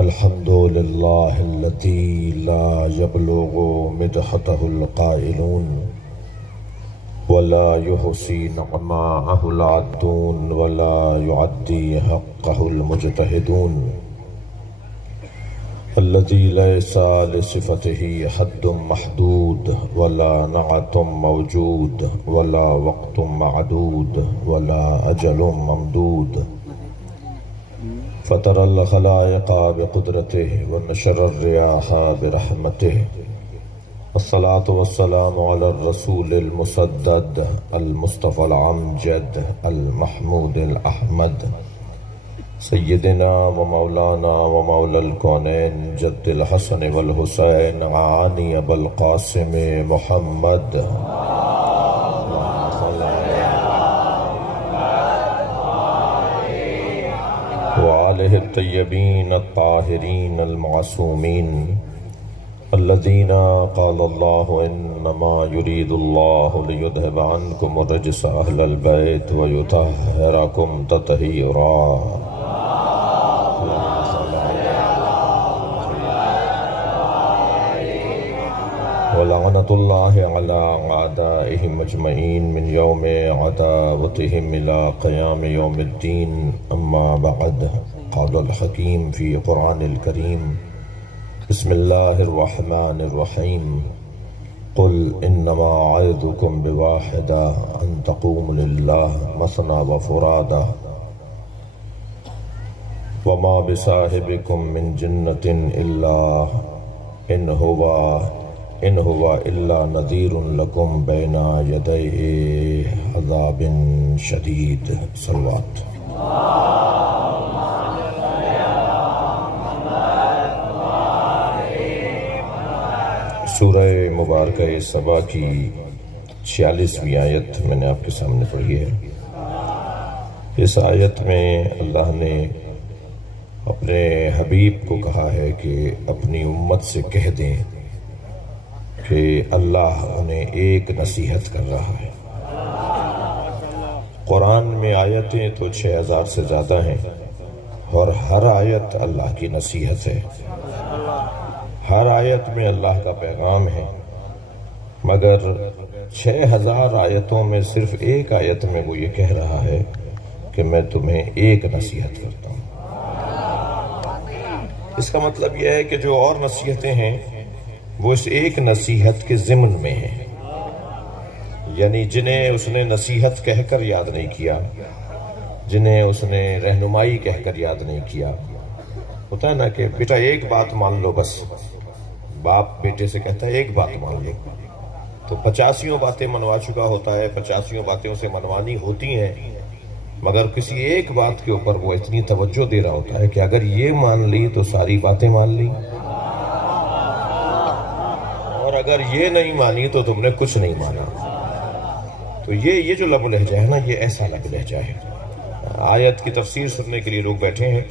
الحمد لله الذي لا يبلغ مدحته القائلون ولا يحصي نعماءه العادون ولا يعدي حقه المجتهدون الذي ليس لصفته حد محدود ولا نعت موجود ولا وقت معدود ولا أجل ممدود فطر الخلائق بقدرته ونشر الرياح برحمته والصلاة والسلام على الرسول المسدد المصطفى العمجد المحمود الأحمد سيدنا ومولانا ومولى الكونين جد الحسن والحسين عاني بالقاسم محمد وآله الطيبين الطاهرين المعصومين الذين قال الله إنما يريد الله ليذهب عنكم الرجس أهل البيت ويطهركم تطهيرا ولعنة الله على أعدائهم أجمعين من يوم عداوتهم إلى قيام يوم الدين أما بعد قال الحكيم في قرآن الكريم بسم الله الرحمن الرحيم قل إنما أعظكم بواحدة أن تقوموا لله مثنى وفرادى وما بصاحبكم من جنة إلا إن هو إلا نذير لكم بين يديه عذاب شديد صلوات سورہ مبارکہ سبا کی 46ویں آیت میں نے آپ کے سامنے پڑھی ہے۔ اس آیت میں اللہ نے اپنے حبیب کو کہا ہے کہ اپنی امت سے کہہ دیں کہ اللہ انہیں ایک نصیحت کر رہا ہے۔ قرآن میں آیتیں تو 6000 سے زیادہ ہیں اور ہر آیت اللہ کی نصیحت ہے، ہر آیت میں اللہ کا پیغام ہے، مگر 6000 آیتوں میں صرف ایک آیت میں وہ یہ کہہ رہا ہے کہ میں تمہیں ایک نصیحت کرتا ہوں۔ اس کا مطلب یہ ہے کہ جو اور نصیحتیں ہیں وہ اس ایک نصیحت کے ضمن میں ہیں، یعنی جنہیں اس نے نصیحت کہہ کر یاد نہیں کیا، جنہیں اس نے رہنمائی کہہ کر یاد نہیں کیا۔ ہوتا ہے نا کہ بیٹا ایک بات مان لو، بس باپ بیٹے سے کہتا ہے ایک بات مان لو، تو 85 باتیں منوا چکا ہوتا ہے، 85 باتیں اسے منوانی ہوتی ہیں، مگر کسی ایک بات کے اوپر وہ اتنی توجہ دے رہا ہوتا ہے کہ اگر یہ مان لی تو ساری باتیں مان لی، اور اگر یہ نہیں مانی تو تم نے کچھ نہیں مانا۔ تو یہ جو لب و لہجہ ہے نا، یہ ایسا لب و لہجہ ہے۔ آیت کی تفسیر سننے کے لیے لوگ بیٹھے ہیں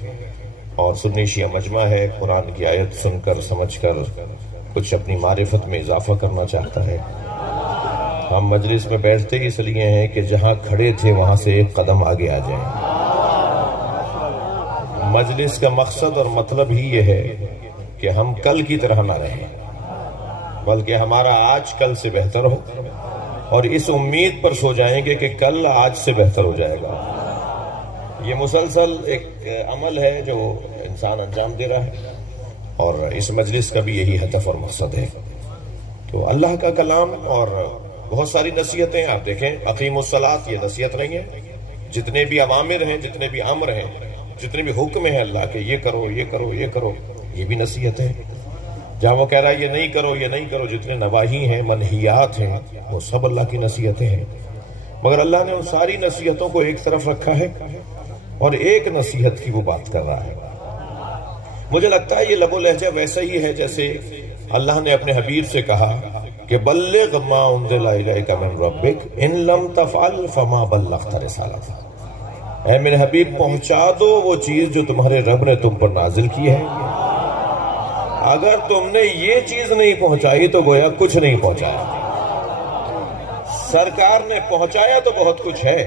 اور سنی شیعہ مجمع ہے، قرآن کی آیت سن کر سمجھ کر کچھ اپنی معرفت میں اضافہ کرنا چاہتا ہے۔ ہم مجلس میں بیٹھتے اس لیے ہیں کہ جہاں کھڑے تھے وہاں سے ایک قدم آگے آ جائیں۔ مجلس کا مقصد اور مطلب ہی یہ ہے کہ ہم کل کی طرح نہ رہیں، بلکہ ہمارا آج کل سے بہتر ہو، اور اس امید پر سو جائیں گے کہ کل آج سے بہتر ہو جائے گا۔ یہ مسلسل ایک عمل ہے جو انسان انجام دے رہا ہے، اور اس مجلس کا بھی یہی ہدف اور مقصد ہے۔ تو اللہ کا کلام اور بہت ساری نصیحتیں آپ دیکھیں، اقیم الصلاۃ یہ نصیحت نہیں ہے، جتنے بھی اوامر ہیں، جتنے بھی امر ہیں، جتنے بھی حکم ہیں اللہ کے، یہ کرو یہ کرو یہ کرو، یہ بھی نصیحت ہے۔ جہاں وہ کہہ رہا ہے یہ نہیں کرو یہ نہیں کرو، جتنے نواہی ہیں منہیات ہیں، وہ سب اللہ کی نصیحتیں ہیں، مگر اللہ نے ان ساری نصیحتوں کو ایک طرف رکھا ہے اور ایک نصیحت کی وہ بات کر رہا ہے۔ مجھے لگتا ہے یہ لب و لہجہ ویسا ہی ہے جیسے اللہ نے اپنے حبیب سے کہا کہ بلغ ما انزل الیک من ربک ان لم تفعل فما بلغت رسالتہ، اے میرے حبیب پہنچا دو وہ چیز جو تمہارے رب نے تم پر نازل کی ہے، اگر تم نے یہ چیز نہیں پہنچائی تو گویا کچھ نہیں پہنچایا۔ سرکار نے پہنچایا تو بہت کچھ ہے،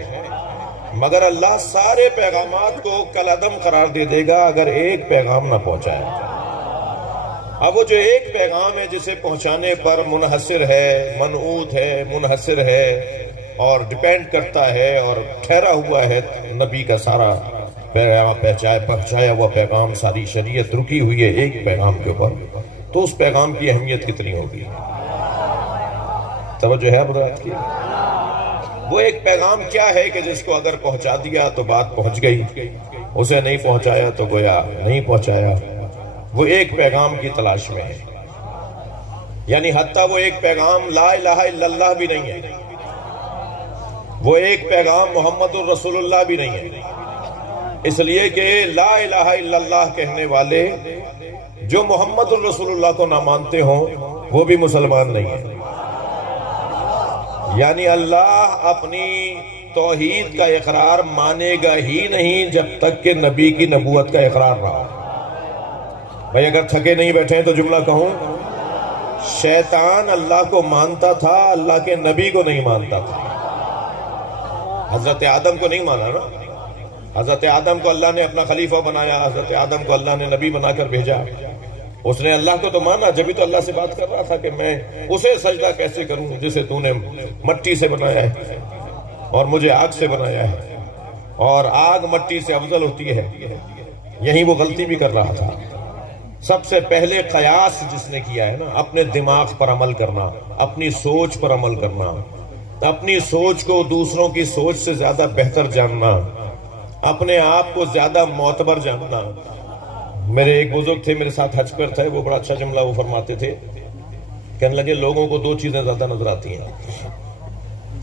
مگر اللہ سارے پیغامات کو کالعدم قرار دے دے گا اگر ایک پیغام نہ پہنچائے۔ اب وہ جو ایک پیغام ہے جسے پہنچانے پر منحصر ہے، منعوت ہے، منحصر ہے اور ڈیپینڈ کرتا ہے اور ٹھہرا ہوا ہے نبی کا سارا پہنچایا ہوا پیغام، ساری شریعت رکی ہوئی ہے ایک پیغام کے اوپر، تو اس پیغام کی اہمیت کتنی ہوگی؟ توجہ ہے حضرات کی؟ وہ ایک پیغام کیا ہے کہ جس کو اگر پہنچا دیا تو بات پہنچ گئی، اسے نہیں پہنچایا تو گویا نہیں پہنچایا۔ وہ ایک پیغام کی تلاش میں ہے، یعنی حتیٰ وہ ایک پیغام لا الہ الا اللہ بھی نہیں ہے، وہ ایک پیغام محمد الرسول اللہ بھی نہیں ہے، اس لیے کہ لا الہ الا اللہ کہنے والے جو محمد الرسول اللہ کو نہ مانتے ہوں وہ بھی مسلمان نہیں ہیں۔ یعنی اللہ اپنی توحید کا اقرار مانے گا ہی نہیں جب تک کہ نبی کی نبوت کا اقرار رہا۔ بھائی اگر تھکے نہیں بیٹھے ہیں تو جملہ کہوں، شیطان اللہ کو مانتا تھا، اللہ کے نبی کو نہیں مانتا تھا۔ حضرت آدم کو نہیں مانا نا، حضرت آدم کو اللہ نے اپنا خلیفہ بنایا، حضرت آدم کو اللہ نے نبی بنا کر بھیجا، اس نے اللہ کو تو مانا، جبھی تو اللہ سے بات کر رہا تھا کہ میں اسے سجدہ کیسے کروں جسے تو نے مٹی سے بنایا ہے اور مجھے آگ سے بنایا ہے، اور آگ مٹی سے افضل ہوتی ہے۔ یہیں وہ غلطی بھی کر رہا تھا۔ سب سے پہلے قیاس جس نے کیا ہے نا، اپنے دماغ پر عمل کرنا، اپنی سوچ پر عمل کرنا، اپنی سوچ کو دوسروں کی سوچ سے زیادہ بہتر جاننا، اپنے آپ کو زیادہ معتبر جاننا۔ میرے ایک بزرگ تھے، میرے ساتھ حج پر تھے، وہ بڑا اچھا جملہ وہ فرماتے تھے، کہنے لگے لوگوں کو دو چیزیں زیادہ نظر آتی ہیں،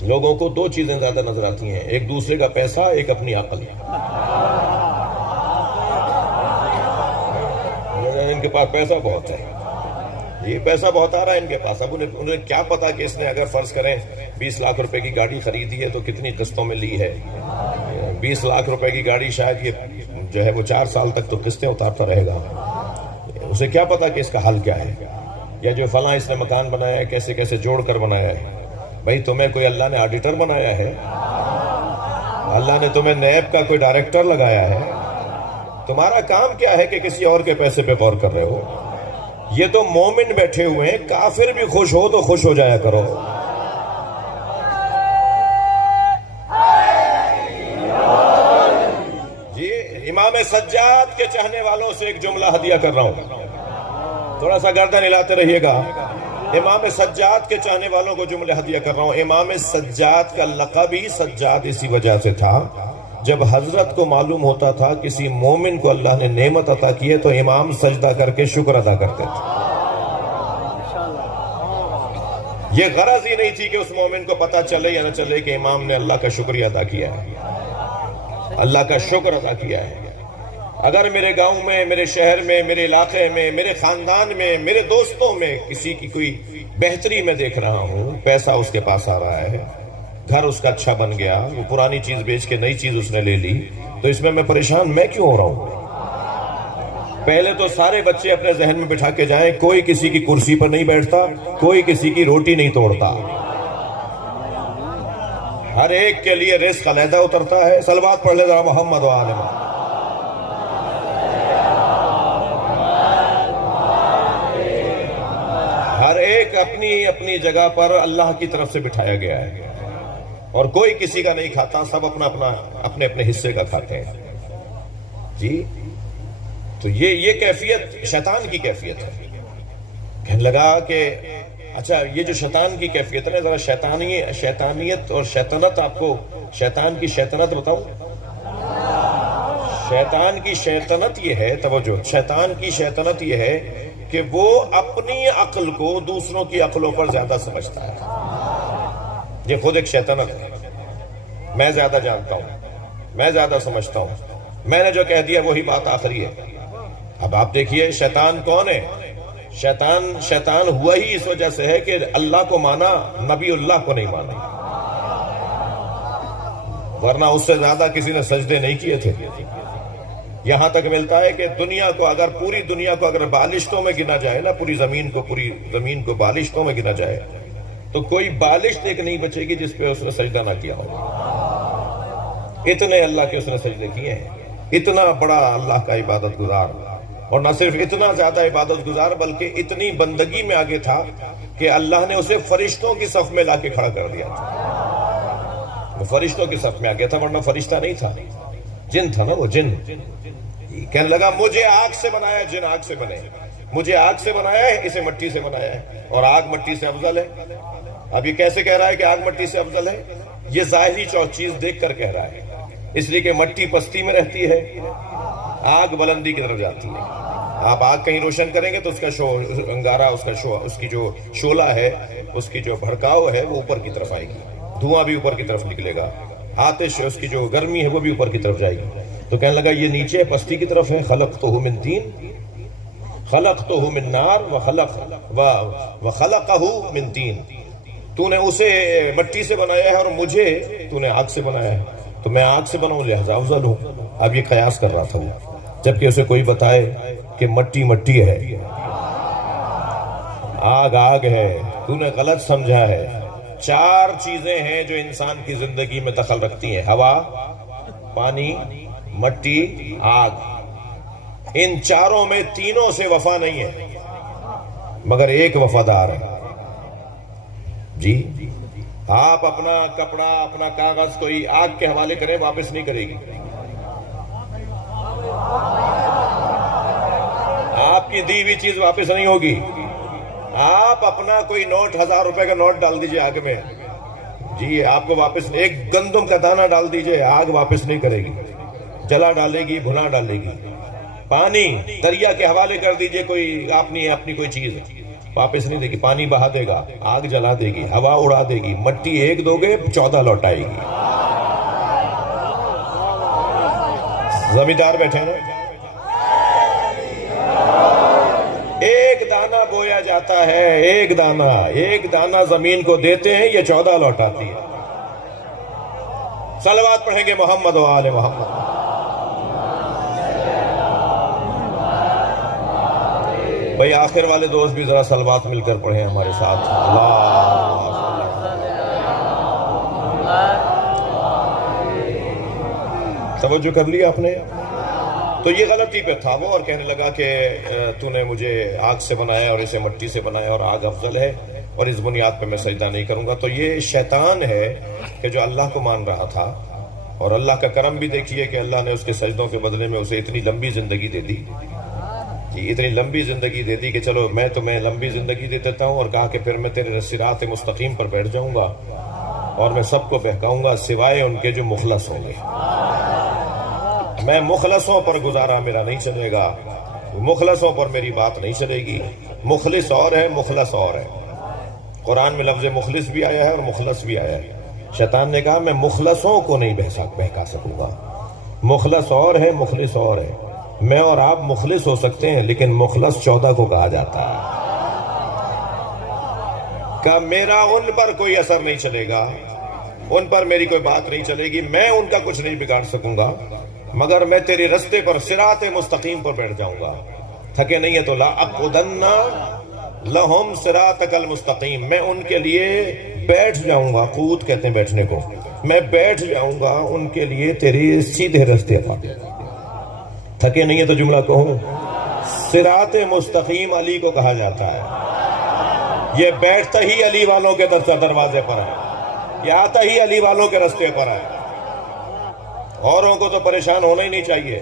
لوگوں کو دو چیزیں زیادہ نظر آتی ہیں، ایک دوسرے کا پیسہ، ایک اپنی عقل۔ ان کے پاس پیسہ بہت ہے، یہ پیسہ بہت آ رہا ہے ان کے پاس، اب انہیں کیا پتا کہ اس نے اگر فرض کریں 20 لاکھ روپے کی گاڑی خریدی ہے تو کتنی قسطوں میں لی ہے۔ 20 لاکھ روپے کی گاڑی شاید یہ جو ہے وہ 4 سال تک تو قسطیں اتارتا رہے گا، اسے کیا پتا کہ اس کا حل کیا ہے، یا جو فلاں اس نے مکان بنایا ہے کیسے کیسے جوڑ کر بنایا ہے۔ بھائی تمہیں کوئی اللہ نے آڈیٹر بنایا ہے؟ اللہ نے تمہیں نیب کا کوئی ڈائریکٹر لگایا ہے؟ تمہارا کام کیا ہے کہ کسی اور کے پیسے پہ غور کر رہے ہو؟ یہ تو مومن بیٹھے ہوئے ہیں، کافر بھی خوش ہو تو خوش ہو جایا کرو۔ جی امام سجاد کے چاہنے والوں سے ایک جملہ ہدیہ کر رہا ہوں، تھوڑا سا گردن ہلاتے رہیے گا۔ امام سجاد کے چاہنے والوں کو جملے ہدیہ کر رہا ہوں۔ امام سجاد کا لقب ہی سجاد اسی وجہ سے تھا، جب حضرت کو معلوم ہوتا تھا کسی مومن کو اللہ نے نعمت عطا کی ہے تو امام سجدہ کر کے شکر ادا کرتے تھے۔ یہ غرض ہی نہیں تھی کہ اس مومن کو پتا چلے یا نہ چلے کہ امام نے اللہ کا شکریہ ادا کیا ہے، اللہ کا شکر ادا کیا ہے۔ اگر میرے گاؤں میں، میرے شہر میں، میرے علاقے میں، میرے خاندان میں، میرے دوستوں میں کسی کی کوئی بہتری میں دیکھ رہا ہوں، پیسہ اس کے پاس آ رہا ہے، گھر اس کا اچھا بن گیا، وہ پرانی چیز بیچ کے نئی چیز اس نے لے لی، تو اس میں پریشان میں کیوں ہو رہا ہوں؟ پہلے تو سارے بچے اپنے ذہن میں بٹھا کے جائیں، کوئی کسی کی کرسی پر نہیں بیٹھتا، کوئی کسی کی روٹی نہیں توڑتا، ہر ایک کے لیے رزق علیحدہ اترتا ہے۔ صلوات پڑھ لے ذرا محمد و آل محمد۔ ہر ایک اپنی اپنی جگہ پر اللہ کی طرف سے بٹھایا گیا ہے، اور کوئی کسی کا نہیں کھاتا، سب اپنا اپنے اپنے حصے کا کھاتے ہیں۔ جی تو یہ کیفیت شیطان کی کیفیت ہے۔ کہنے لگا کہ اچھا یہ جو شیطان کی کیفیت ہے، ذرا شیطانیت اور شیطنت آپ کو، شیطان کی شیطنت بتاؤں؟ شیطان کی شیطنت یہ ہے، توجہ، شیطان کی شیطنت یہ ہے کہ وہ اپنی عقل کو دوسروں کی عقلوں پر زیادہ سمجھتا ہے۔ یہ خود ایک شیطنت ہے، میں زیادہ جانتا ہوں، میں زیادہ سمجھتا ہوں، میں نے جو کہہ دیا وہی بات آخری ہے۔ اب آپ دیکھیے شیطان کون ہے؟ شیطان ہوا ہی اس وجہ سے ہے کہ اللہ کو مانا، نبی اللہ کو نہیں مانا، ورنہ اس سے زیادہ کسی نے سجدے نہیں کیے تھے۔ یہاں تک ملتا ہے کہ دنیا کو اگر، پوری دنیا کو اگر بالشتوں میں گنا جائے نا، پوری زمین کو بالشتوں میں گنا جائے تو کوئی بالشت ایک نہیں بچے گی جس پہ اس نے سجدہ نہ کیا ہو۔ اتنے اللہ کے اس نے سجدے کیے ہیں، اتنا بڑا اللہ کا عبادت گزار، اور نہ صرف اتنا زیادہ عبادت گزار بلکہ اتنی بندگی میں آگے تھا کہ اللہ نے اسے فرشتوں کی صف میں لا کے کھڑا کر دیا تھا۔ وہ فرشتوں کی صف میں آ گیا تھا، ورنہ فرشتہ نہیں تھا، جن تھا نا وہ، جن۔ کہنے لگا مجھے آگ سے بنایا، جن آگ سے بنے، مجھے آگ سے بنایا ہے، اسے مٹی سے بنایا ہے، اور آگ مٹی سے افضل ہے۔ اب یہ کیسے کہہ رہا ہے کہ آگ مٹی سے افضل ہے؟ یہ ظاہری چیز دیکھ کر کہہ رہا ہے، اس لیے کہ مٹی پستی میں رہتی ہے، آگ بلندی کی طرف جاتی ہے۔ آپ آگ کہیں روشن کریں گے تو اس کا انگارہ، اس کی جو شعلہ ہے، اس کی جو بھڑکاؤ ہے وہ اوپر کی طرف آئے گی، دھواں بھی اوپر کی طرف نکلے گا، آتش اس کی جو گرمی ہے وہ بھی اوپر کی طرف جائے گی۔ تو کہنے لگا یہ نیچے پستی کی طرف ہے، خلقتہ من طین، خلقتہ من نار وخلقہ من طین، تو نے اسے مٹی سے بنایا ہے اور مجھے تو نے آگ سے بنایا ہے، تو میں آگ سے بناؤں لہذا افضل ہوں۔ اب یہ قیاس کر رہا تھا وہ، جبکہ اسے کوئی بتائے کہ مٹی مٹی ہے، آگ آگ ہے، تو نے غلط سمجھا ہے۔ چار چیزیں ہیں جو انسان کی زندگی میں دخل رکھتی ہیں، ہوا، پانی، مٹی، آگ۔ ان چاروں میں تینوں سے وفا نہیں ہے، مگر ایک وفادار ہے۔ جی آپ اپنا کپڑا، اپنا کاغذ کوئی آگ کے حوالے کریں، واپس نہیں کرے گی۔ آپ کی دی ہوئی چیز واپس نہیں ہوگی۔ آپ اپنا کوئی نوٹ، 1000 روپے کا نوٹ ڈال دیجئے آگ میں، جی آپ کو واپس، ایک گندم کا دانہ ڈال دیجئے، آگ واپس نہیں کرے گی، جلا ڈالے گی، بھنا ڈالے گی۔ پانی دریا کے حوالے کر دیجئے، کوئی اپنی کوئی چیز واپس نہیں دے گی، پانی بہا دے گا، آگ جلا دے گی، ہوا اڑا دے گی، مٹی ایک دو گے 14 لوٹائے گی۔ زمیندار بیٹھے نا، ایک دانہ بویا جاتا ہے، ایک دانہ زمین کو دیتے ہیں، یہ 14 لوٹاتی ہے۔ صلوات پڑھیں گے محمد و آل محمد۔ بھئی آخر والے دوست بھی ذرا صلوات مل کر پڑھیں ہمارے ساتھ۔ توجہ کر لیا آپ نے؟ تو یہ غلطی پہ تھا وہ، اور کہنے لگا کہ تو نے مجھے آگ سے بنایا اور اسے مٹی سے بنایا، اور آگ افضل ہے، اور اس بنیاد پہ میں سجدہ نہیں کروں گا۔ تو یہ شیطان ہے کہ جو اللہ کو مان رہا تھا، اور اللہ کا کرم بھی دیکھیے کہ اللہ نے اس کے سجدوں کے بدلے میں اسے اتنی لمبی زندگی دے دی، جی اتنی لمبی زندگی دے دی کہ چلو میں تمہیں لمبی زندگی دے دیتا ہوں، اور کہا کہ پھر میں تیرے صراط مستقیم پر بیٹھ جاؤں گا، اور میں سب کو بہکاؤں گا سوائے ان کے جو مخلص ہوں گے۔ میں مخلصوں پر گزارا میرا نہیں چلے گا، مخلصوں پر میری بات نہیں چلے گی۔ مخلص اور ہے، مخلص اور ہے۔ قرآن میں لفظ مخلص بھی آیا ہے اور مخلص بھی آیا ہے۔ شیطان نے کہا میں مخلصوں کو نہیں بہکا سکوں گا، مخلص اور ہے، مخلص اور ہے۔ میں اور آپ مخلص ہو سکتے ہیں، لیکن مخلص 14 کو کہا جاتا ہے۔ کہ میرا ان پر کوئی اثر نہیں چلے گا، ان پر میری کوئی بات نہیں چلے گی، میں ان کا کچھ نہیں بگاڑ سکوں گا، مگر میں تیرے رستے پر صراط مستقیم پر بیٹھ جاؤں گا۔ تھکے نہیں ہے تو لا اقعدن لہم صراطک المستقیم، میں ان کے لیے بیٹھ جاؤں گا، قعود کہتے ہیں بیٹھنے کو، میں بیٹھ جاؤں گا ان کے لیے تیرے سیدھے رستے پر۔ تھکے نہیں ہے تو جملہ کہوں، صراط مستقیم علی کو کہا جاتا ہے۔ یہ بیٹھتا ہی علی والوں کے دروازے پر ہے، یہ آتا ہی علی والوں کے رستے پر ہے۔ اوروں کو تو پریشان ہونا ہی نہیں چاہیے۔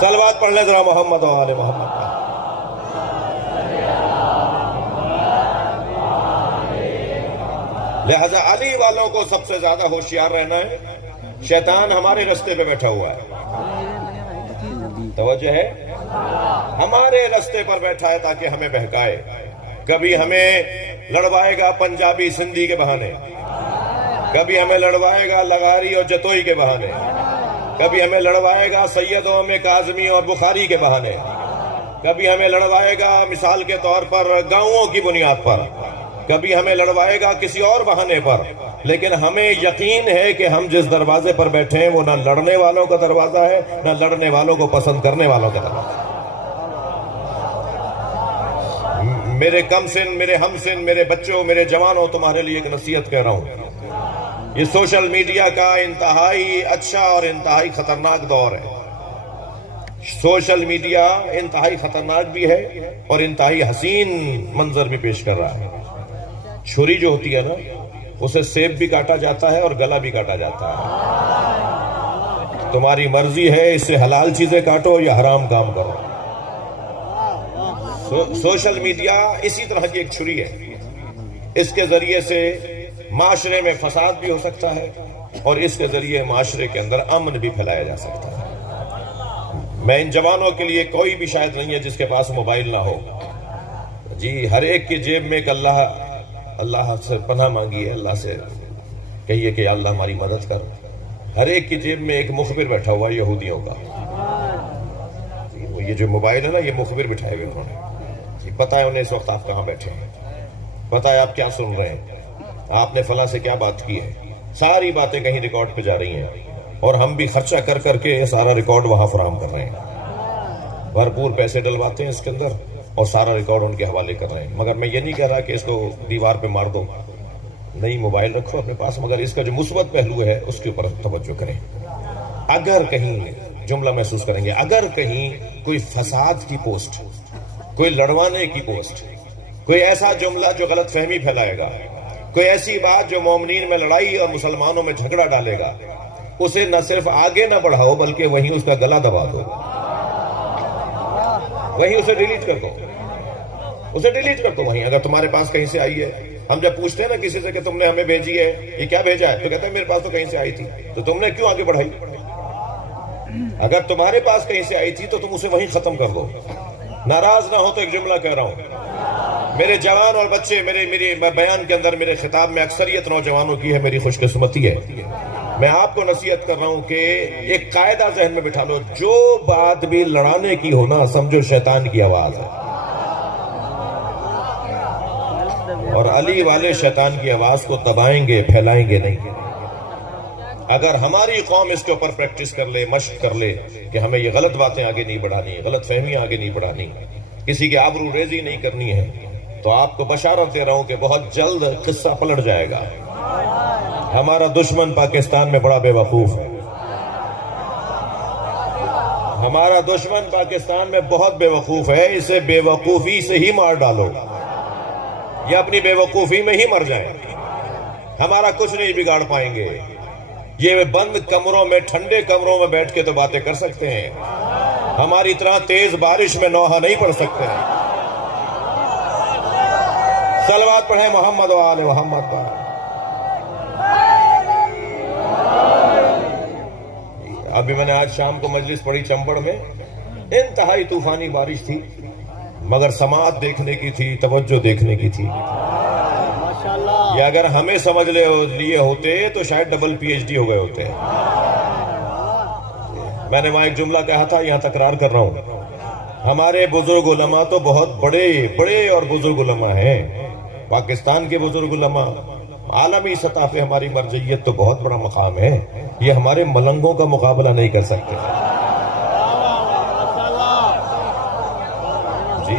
صلوات پڑھ لیں ذرا محمد و آل محمد۔ لہذا علی والوں کو سب سے زیادہ ہوشیار رہنا ہے۔ شیطان ہمارے رستے پہ بیٹھا ہوا ہے، توجہ ہے، ہمارے رستے پر بیٹھا ہے تاکہ ہمیں بہکائے۔ کبھی ہمیں لڑوائے گا پنجابی سندھی کے بہانے، کبھی ہمیں لڑوائے گا لغاری اور جتوئی کے بہانے، کبھی ہمیں لڑوائے گا سیدوں میں کاظمی اور بخاری کے بہانے، کبھی ہمیں لڑوائے گا مثال کے طور پر گاؤں کی بنیاد پر، کبھی ہمیں لڑوائے گا کسی اور بہانے پر۔ لیکن ہمیں یقین ہے کہ ہم جس دروازے پر بیٹھے ہیں وہ نہ لڑنے والوں کا دروازہ ہے، نہ لڑنے والوں کو پسند کرنے والوں کا دروازہ ہے۔ میرے کم سن، میرے ہم سن، میرے بچوں، میرے جوانوں، تمہارے لیے ایک نصیحت کہہ رہا ہوں۔ یہ سوشل میڈیا کا انتہائی اچھا اور انتہائی خطرناک دور ہے۔ سوشل میڈیا انتہائی خطرناک بھی ہے اور انتہائی حسین منظر بھی پیش کر رہا ہے۔ چھری جو ہوتی ہے نا، اسے سیب بھی کاٹا جاتا ہے اور گلا بھی کاٹا جاتا ہے۔ تمہاری مرضی ہے اس سے حلال چیزیں کاٹو یا حرام کام کرو۔ سوشل میڈیا اسی طرح کی ایک چھری ہے۔ اس کے ذریعے سے معاشرے میں فساد بھی ہو سکتا ہے اور اس کے ذریعے معاشرے کے اندر امن بھی پھیلایا جا سکتا ہے۔ میں ان جوانوں کے لیے کوئی بھی شاید نہیں ہے جس کے پاس موبائل نہ ہو۔ جی ہر ایک کی جیب میں ایک اللہ سے پناہ مانگی ہے، اللہ سے کہیے کہ اللہ ہماری مدد کر۔ ہر ایک کی جیب میں ایک مخبر بیٹھا ہوا ہے یہودیوں کا۔ یہ جو موبائل ہے نا، یہ مخبر بٹھائے ہوئے انہوں نے۔ پتہ ہے انہیں اس وقت آپ کہاں بیٹھے ہیں، پتہ ہے آپ کیا سن رہے ہیں، آپ نے فلاں سے کیا بات کی ہے، ساری باتیں کہیں ریکارڈ پہ جا رہی ہیں اور ہم بھی خرچہ کر کر کے سارا ریکارڈ وہاں فراہم کر رہے ہیں۔ بھرپور پیسے ڈلواتے ہیں اس کے اندر اور سارا ریکارڈ ان کے حوالے کر رہے ہیں۔ مگر میں یہ نہیں کہہ رہا کہ اس کو دیوار پہ مار دو، نہیں، موبائل رکھو اپنے پاس، مگر اس کا جو مثبت پہلو ہے اس کے اوپر توجہ کریں۔ اگر کہیں جملہ محسوس کریں گے، اگر کہیں کوئی فساد کی پوسٹ، کوئی لڑوانے کی پوسٹ، کوئی ایسا جملہ جو غلط فہمی پھیلائے گا، کوئی ایسی بات جو مومنین میں لڑائی اور مسلمانوں میں جھگڑا ڈالے گا، اسے نہ صرف آگے نہ بڑھاؤ بلکہ وہیں اس کا گلا دبا دو، وہیں اسے ڈیلیٹ کر دو، اسے ڈیلیٹ کر دو وہیں۔ اگر تمہارے پاس کہیں سے آئی ہے، ہم جب پوچھتے ہیں نا کسی سے کہ تم نے ہمیں بھیجی ہے، یہ کیا بھیجا ہے، تو کہتا ہے میرے پاس تو کہیں سے آئی تھی، تو تم نے کیوں آگے بڑھائی؟ اگر تمہارے پاس کہیں سے آئی تھی تو تم اسے وہیں ختم کر دو۔ ناراض نہ ہو تو ایک جملہ کہہ رہا ہوں، میرے جوان اور بچے، میرے بیان کے اندر، میرے خطاب میں اکثریت نوجوانوں کی ہے، میری خوش قسمتی ہے، میں آپ کو نصیحت کر رہا ہوں کہ ایک قاعدہ ذہن میں بٹھا لو، جو بات بھی لڑانے کی ہو نا، سمجھو شیطان کی آواز ہے، اور علی والے شیطان کی آواز کو دبائیں گے، پھیلائیں گے نہیں۔ اگر ہماری قوم اس کے اوپر پریکٹس کر لے، مشق کر لے کہ ہمیں یہ غلط باتیں آگے نہیں بڑھانی، غلط فہمیاں آگے نہیں بڑھانی، کسی کی آبرو ریزی نہیں کرنی ہے، تو آپ کو بشارت دے رہا ہوں کہ بہت جلد قصہ پلٹ جائے گا۔ ہمارا دشمن پاکستان میں بڑا بے وقوف ہے، ہمارا دشمن پاکستان میں بہت بے وقوف ہے، اسے بے وقوفی سے ہی مار ڈالو یا اپنی بے وقوفی میں ہی مر جائیں، ہمارا کچھ نہیں بگاڑ پائیں گے۔ یہ بند کمروں میں، ٹھنڈے کمروں میں بیٹھ کے تو باتیں کر سکتے ہیں، ہماری اتنا تیز بارش میں نوحہ نہیں پڑھ سکتے ہیں۔ صلوات پڑھیں محمد و آل محمد پر۔ ابھی میں نے آج شام کو مجلس پڑھی چمبڑ میں، انتہائی طوفانی بارش تھی، مگر سماعت دیکھنے کی تھی، توجہ دیکھنے کی تھی۔ یا اگر ہمیں سمجھ لیے ہوتے تو شاید ڈبل پی ایچ ڈی ہو گئے ہوتے۔ میں نے وہاں ایک جملہ کہا تھا، یہاں تکرار کر رہا ہوں، ہمارے بزرگ علماء تو بہت بڑے اور بزرگ علماء ہیں، پاکستان کے بزرگ علماء، عالمی سطح پہ ہماری مرجعیت تو بہت بڑا مقام ہے، یہ ہمارے ملنگوں کا مقابلہ نہیں کر سکتے۔ جی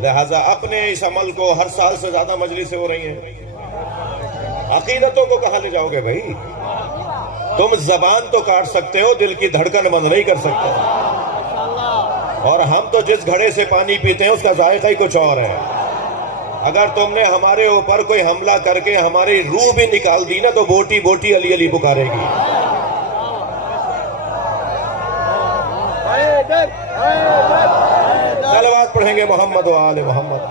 لہذا اپنے اس عمل کو، ہر سال سے زیادہ مجلسیں ہو رہی ہیں، عقیدتوں کو کہاں لے جاؤ گے بھائی؟ تم زبان تو کاٹ سکتے ہو، دل کی دھڑکن بند نہیں کر سکتے، اور ہم تو جس گھڑے سے پانی پیتے ہیں اس کا ذائقہ ہی کچھ اور ہے۔ اگر تم نے ہمارے اوپر کوئی حملہ کر کے ہماری روح بھی نکال دی نا تو بوٹی بوٹی علی علی پکارے گی۔ صلوات پڑھیں گے محمد و آل محمد۔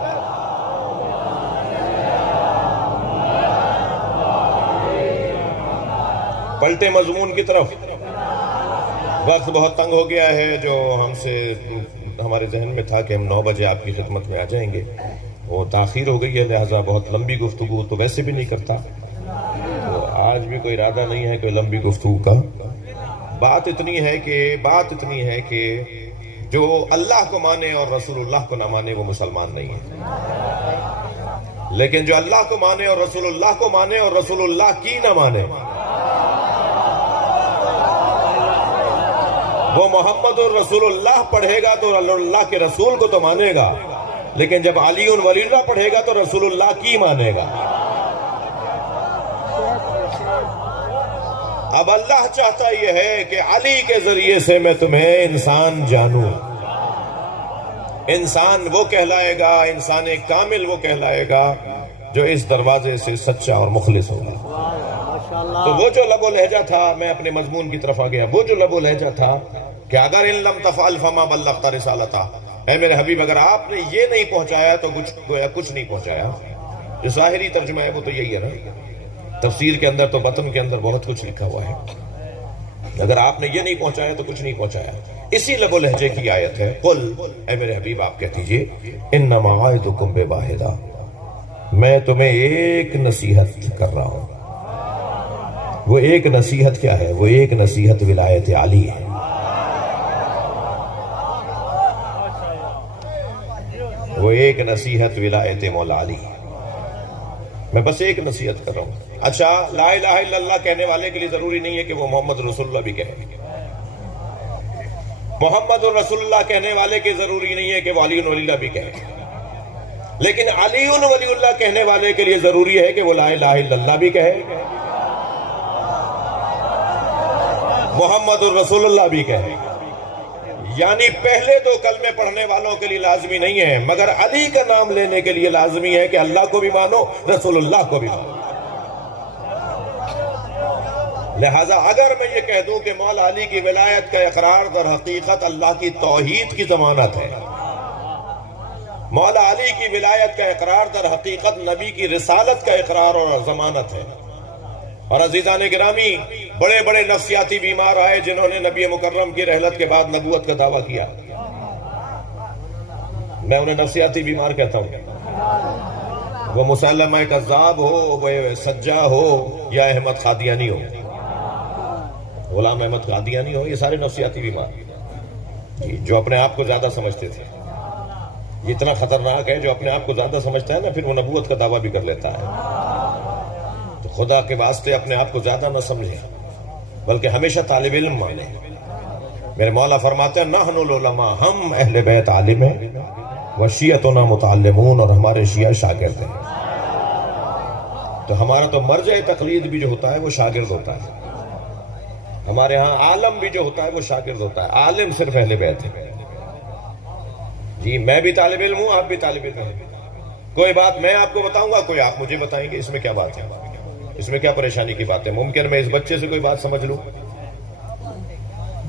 پلٹے مضمون کی طرف، وقت بہت تنگ ہو گیا ہے، جو ہمارے ذہن میں تھا کہ ہم 9 بجے آپ کی خدمت میں آ جائیں گے، وہ تاخیر ہو گئی ہے، لہٰذا بہت لمبی گفتگو تو ویسے بھی نہیں کرتا، تو آج بھی کوئی ارادہ نہیں ہے کوئی لمبی گفتگو کا۔ بات اتنی ہے کہ جو اللہ کو مانے اور رسول اللہ کو نہ مانے وہ مسلمان نہیں ہے، لیکن جو اللہ کو مانے اور رسول اللہ کو مانے اور رسول اللہ کی نہ مانے، وہ محمد الرسول اللہ پڑھے گا تو اللہ کے رسول کو تو مانے گا، لیکن جب علی ولی اللہ پڑھے گا تو رسول اللہ کی مانے گا۔ اب اللہ چاہتا یہ ہے کہ علی کے ذریعے سے میں تمہیں انسان جانوں۔ انسان وہ کہلائے گا، انسان کامل وہ کہلائے گا جو اس دروازے سے سچا اور مخلص ہوگا۔ تو وہ جو لب و لہجہ تھا، میں اپنے مضمون کی طرف آ گیا، وہ جو لب و لہجہ تھا کہ اگر ان لم تفعل فما بلغت رسالتہ، اے میرے حبیب اگر آپ نے یہ نہیں پہنچایا تو کچھ نہیں پہنچایا۔ جو ظاہری ترجمہ ہے وہ تو یہی ہے نا، تفسیر کے اندر تو بطن کے اندر بہت کچھ لکھا ہوا ہے، اگر آپ نے یہ نہیں پہنچایا تو کچھ نہیں پہنچایا۔ اسی لب و لہجے کی آیت ہے، قل، اے میرے حبیب آپ کہہ دیجئے، انما اعظکم بواحدہ، میں تمہیں ایک نصیحت کر رہا ہوں۔ وہ ایک نصیحت کیا ہے؟ وہ ایک نصیحت ولایت علی ہے۔ وہ ایک نصیحت ولایت مولا علی ہے۔ میں بس ایک نصیحت کر رہا ہوں۔ اچھا، لا الہ الا اللہ کہنے والے کے لیے ضروری نہیں ہے کہ وہ محمد رسول اللہ بھی کہے، محمد رسول اللہ کہنے والے کے ضروری نہیں ہے کہ وہ علی ولی اللہ بھی کہے، لیکن علی ولی اللہ کہنے والے کے لیے ضروری ہے کہ وہ لا الہ الا اللہ بھی کہے، محمد الرسول اللہ بھی کہے۔ یعنی پہلے دو کلمے پڑھنے والوں کے لیے لازمی نہیں ہے، مگر علی کا نام لینے کے لیے لازمی ہے کہ اللہ کو بھی مانو، رسول اللہ کو بھی مانو۔ لہٰذا اگر میں یہ کہہ دوں کہ مولا علی کی ولایت کا اقرار در حقیقت اللہ کی توحید کی ضمانت ہے، مولا علی کی ولایت کا اقرار در حقیقت نبی کی رسالت کا اقرار اور ضمانت ہے۔ اور عزیزان گرامی، بڑے بڑے نفسیاتی بیمار آئے جنہوں نے نبی مکرم کی رحلت کے بعد نبوت کا دعویٰ کیا، میں انہیں نفسیاتی بیمار کہتا ہوں، وہ مسلمہ کذاب ہو، وہ سجا ہو، یا احمد قادیانی ہو، غلام احمد قادیانی ہو، یہ سارے نفسیاتی بیمار جو اپنے آپ کو زیادہ سمجھتے تھے۔ یہ اتنا خطرناک ہے، جو اپنے آپ کو زیادہ سمجھتا ہے نا، پھر وہ نبوت کا دعویٰ بھی کر لیتا ہے۔ تو خدا کے واسطے اپنے آپ کو زیادہ نہ سمجھیں، بلکہ ہمیشہ طالب علم مانیں۔ میرے مولا فرماتے ہیں، نحن العلماء، ہم اہل بیت عالم ہیں، وشیعتنا متعلمون، اور ہمارے شیعہ شاگرد ہیں۔ تو ہمارا تو مرجع تقلید بھی جو ہوتا ہے وہ شاگرد ہوتا ہے، ہمارے ہاں عالم بھی جو ہوتا ہے وہ شاگرد ہوتا ہے، عالم صرف اہل بیت ہے۔ جی میں بھی طالب علم ہوں، آپ بھی طالب علم ہیں، کوئی بات میں آپ کو بتاؤں گا، کوئی آپ مجھے بتائیں گے، اس میں کیا بات ہے؟ اس میں کیا پریشانی کی بات ہے؟ ممکن میں اس بچے سے کوئی بات سمجھ لوں،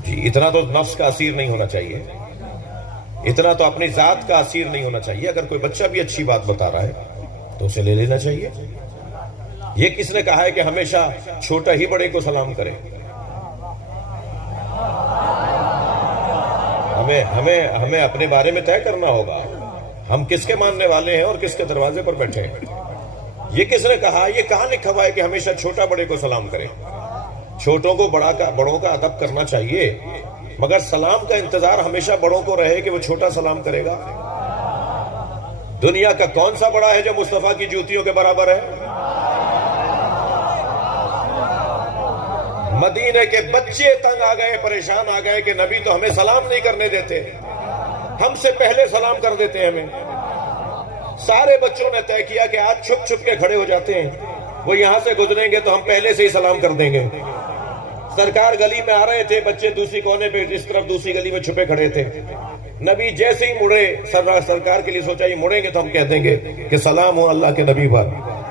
جی اتنا تو نفس کا اسیر نہیں ہونا چاہیے، اتنا تو اپنی ذات کا اسیر نہیں ہونا چاہیے۔ اگر کوئی بچہ بھی اچھی بات بتا رہا ہے تو اسے لے لینا چاہیے۔ یہ کس نے کہا ہے کہ ہمیشہ چھوٹا ہی بڑے کو سلام کرے؟ ہمیں اپنے بارے میں طے کرنا ہوگا، ہم کس کے ماننے والے ہیں اور کس کے دروازے پر بیٹھے ہیں۔ یہ کس نے کہا؟ یہ کہاں لکھا ہوا ہے کہ ہمیشہ چھوٹا بڑے کو سلام کرے؟ چھوٹوں کو بڑوں کا ادب کرنا چاہیے، مگر سلام کا انتظار ہمیشہ بڑوں کو رہے کہ وہ چھوٹا سلام کرے گا۔ دنیا کا کون سا بڑا ہے جو مصطفیٰ کی جوتیوں کے برابر ہے؟ مدینے کے بچے تنگ آ گئے، پریشان آ گئے کہ نبی تو ہمیں سلام نہیں کرنے دیتے، ہم سے پہلے سلام کر دیتے ہیں ہمیں۔ سارے بچوں نے طے کیا کہ آج چھپ چھپ کے کھڑے ہو جاتے ہیں، وہ یہاں سے گزریں گے تو ہم پہلے سے ہی سلام کر دیں گے۔ سرکار گلی میں آ رہے تھے، بچے دوسری کونے پہ اس طرف دوسری گلی میں چھپے کھڑے تھے، نبی جیسے ہی مڑے، سرکار کے لیے سوچا یہ مڑیں گے تو ہم کہہ دیں گے کہ سلام ہو اللہ کے نبی پر۔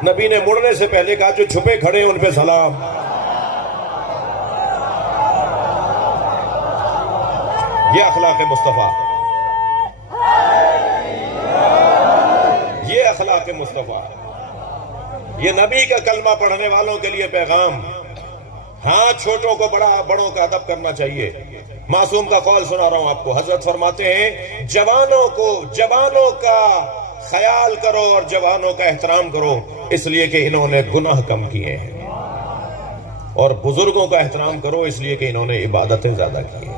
نبی نے مڑنے سے پہلے کہا جو چھپے کھڑے ہیں ان پہ سلام۔ یہ اخلاق مصطفیٰ، یہ اخلاق مصطفیٰ، یہ نبی کا کلمہ پڑھنے والوں کے لیے پیغام۔ ہاں چھوٹوں کو بڑوں کا ادب کرنا چاہیے۔ معصوم کا قول سنا رہا ہوں آپ کو، حضرت فرماتے ہیں جوانوں کا خیال کرو اور جوانوں کا احترام کرو، اس لیے کہ انہوں نے گناہ کم کیے ہیں، اور بزرگوں کا احترام کرو اس لیے کہ انہوں نے عبادتیں زیادہ کی ہیں۔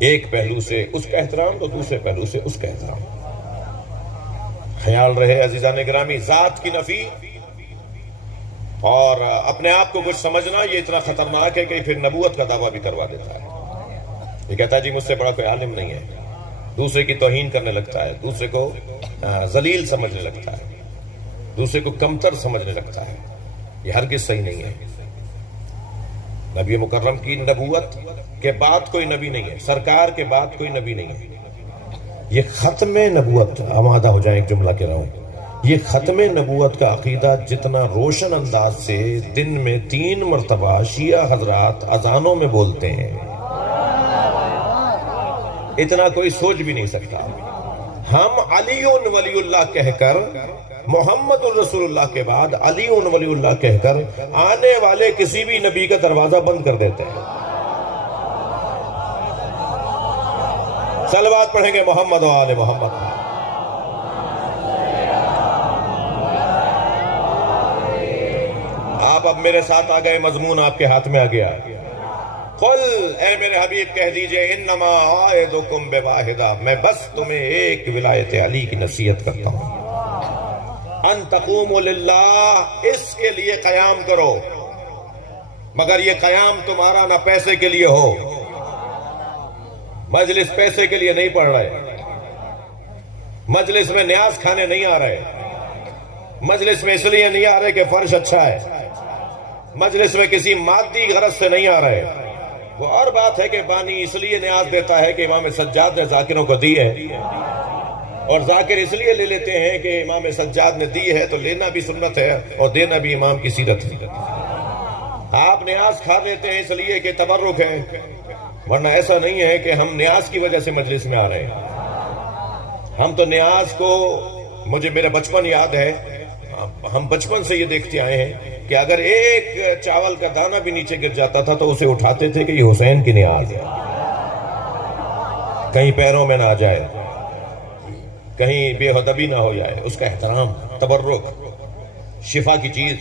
ایک پہلو سے اس کا احترام تو دوسرے پہلو سے اس کا احترام۔ خیال رہے عزیزان گرامی، ذات کی نفی اور اپنے آپ کو کچھ سمجھنا یہ اتنا خطرناک ہے کہ پھر نبوت کا دعویٰ بھی کروا دیتا ہے۔ یہ کہتا ہے جی مجھ سے بڑا کوئی عالم نہیں ہے، دوسرے کی توہین کرنے لگتا ہے، دوسرے کو ذلیل سمجھنے لگتا ہے، دوسرے کو کمتر سمجھنے لگتا ہے. یہ ہرگز صحیح نہیں ہے. نبی مکرم کی نبوت کے بعد کوئی نبی نہیں ہے، سرکار کے بعد کوئی نبی نہیں ہے. یہ ختم نبوت، آمادہ ہو جائیں ایک جملہ کہہ رہا ہوں، یہ ختم نبوت کا عقیدہ جتنا روشن انداز سے دن میں 3 مرتبہ شیعہ حضرات اذانوں میں بولتے ہیں، اتنا کوئی سوچ بھی نہیں سکتا. ہم علی ولی اللہ کہہ کر، محمد الرسول اللہ کے بعد علی ولی اللہ کہہ کر آنے والے کسی بھی نبی کا دروازہ بند کر دیتے ہیں. صلوات پڑھیں گے محمد و آل محمد. آپ اب میرے ساتھ آ گئے، مضمون آپ کے ہاتھ میں آ گیا. قل، اے میرے حبیب کہہ دیجئے، انما اعظکم بواحدہ، میں بس تمہیں ایک ولایت علی کی نصیحت کرتا ہوں. ان تقوموا للہ، اس کے لیے قیام کرو، مگر یہ قیام تمہارا نہ پیسے کے لیے ہو. مجلس پیسے کے لیے نہیں پڑھ رہے، مجلس میں نیاز کھانے نہیں آ رہے، مجلس میں اس لیے نہیں آ رہے کہ فرش اچھا ہے، مجلس میں کسی مادی غرض سے نہیں آ رہے. وہ اور بات ہے کہ بانی اس لیے نیاز دیتا ہے کہ امام سجاد نے ذاکروں کو دی ہے، اور ذاکر اس لیے لے لیتے ہیں کہ امام سجاد نے دی ہے، تو لینا بھی سنت ہے اور دینا بھی امام کی سیرت ہے. آپ نیاز کھا لیتے ہیں اس لیے کہ تبرک ہے، ورنہ ایسا نہیں ہے کہ ہم نیاز کی وجہ سے مجلس میں آ رہے ہیں. ہم تو نیاز کو، مجھے میرا بچپن یاد ہے، ہم بچپن سے یہ دیکھتے آئے ہیں کہ اگر ایک چاول کا دانہ بھی نیچے گر جاتا تھا تو اسے اٹھاتے تھے کہ یہ حسین کی نیاز ہے، کہیں پیروں میں نہ آ جائے، کہیں بے ادبی نہ ہو جائے. اس کا احترام، تبرک، شفا کی چیز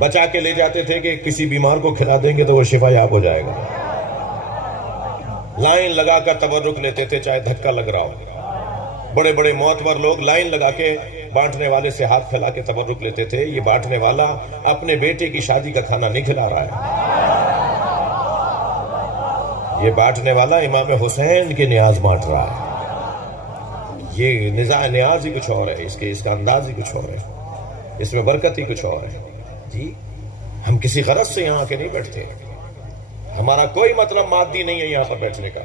بچا کے لے جاتے تھے کہ کسی بیمار کو کھلا دیں گے تو وہ شفا یاب ہو جائے گا. لائن لگا کر تبرک لیتے تھے چاہے دھکا لگ رہا ہو. بڑے بڑے معتبر لوگ لائن لگا کے بانٹنے والے سے ہاتھ پھیلا کے تبرک لیتے تھے. یہ بانٹنے والا اپنے بیٹے کی شادی کا کھانا نہیں کھلا رہا ہے، یہ بانٹنے والا امام حسین کی نیاز بانٹ رہا ہے. یہ نیاز ہی کچھ اور ہے، اس کا انداز ہی کچھ اور ہے، اس میں برکت ہی کچھ اور ہے. جی ہم کسی غرض سے یہاں کے نہیں بیٹھتے، ہمارا کوئی مطلب مادی نہیں ہے یہاں پر بیٹھنے کا.